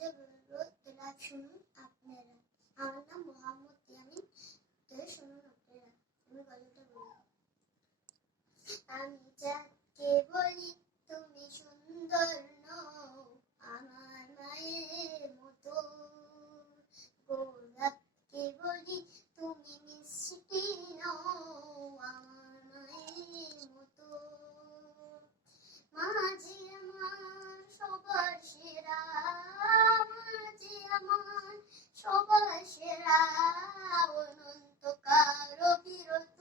যে বলবো তেলাওয়াত শুনুন আপনারা। আমার নাম মোহাম্মদ ইয়ামিন। শুনুন আপনারা, আমি গজলটা বলবো। আমি চাঁদকে বলি তুমি সুন্দর নও, আমার মায়ের মতো। গোলাপকে বলি তুমি মিষ্টি নও, আমার মায়ের মতো। মাঝে আমার সবার সেরা, মাঝে আমার সবার সেরা, অনন্তকাল বিরত।